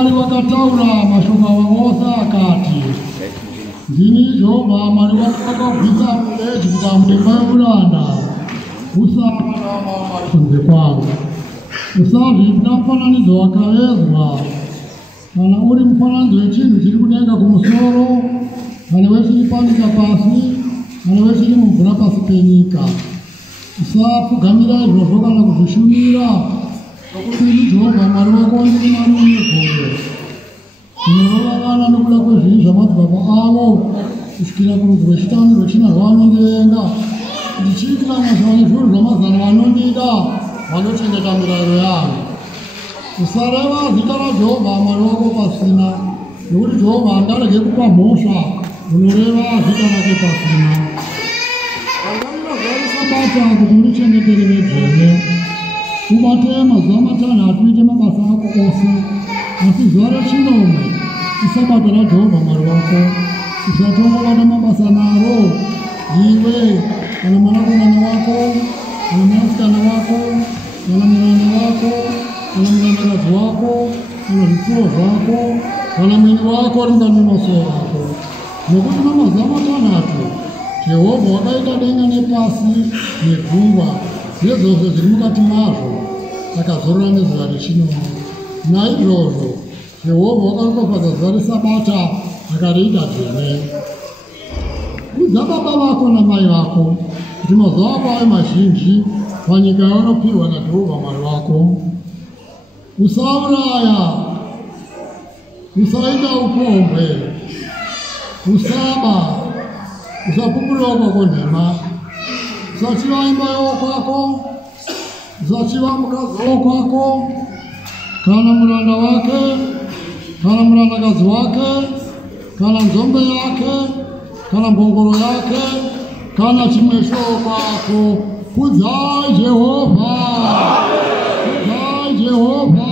Mwari wakataura mashoko ose akati ndini Jehovha Mwari wakabvisa muleji kubva muimba youranda usava kunze kwangu. Usazviita mufananidzo wakavezwa kana uri mufananidzo wechinhu chiri kudenga kumusoro kana wechiripanika pasi kana wechiri mumvura pasi penyika. Usapfugamira izvozvo kana kuzvishumira nokuti ini Jehovha Mwari wako ndiri Mwari wegore ndinovavana nokuda kwezvivi zvamadzibaba avo kusvikira kurudzi rwechitanu rwechina rwavanondivenga ndichiitira mazana nezviuru zvamazana vanondida vanochengeta mirayiro yangu. Usareva zita raJehovha Mwari wako pasina nokuti Jehovha hangarege kupa mhosva unoreva zita rake pasina. Sabata kuti urichengetere vedzvene ubate mazuva matanhatu uite mabasa ako ose, asi zuva rechinomwe isabata raJehovha Mwari wako. Usatongobata mabasa naro iwe kana mwanakomana wako kana mwanasikana wako kana muranda wako kana murandakadzi wako kana zvipfuwo zvako kana mwini wako ringani masoro ako, nokuti mamazuva matanhatu Jehovha wakaita denga nepasi negungwa nezvose zviri mukati mazvo, akazorora nezuva rechinomwe. Naizvozvo Jehovha wakaropafadza zuva resabata akariita dzvene. Udza baba vako namai vako kuti mazuva ako ave mazhinji panyika yaunopihwa naJehovha Mwari wako. Usauraya, usaita upombwe, usaba, usapupurira kwako nhema, usachiva imba yokwako, usachiva mukadzi wokwako kana muranda wake kana murandakadzi wake kana nzombe yake kana mbongoro yake kana chimwesho kwako. Kudzai Jehovha, kudzai Jehovha.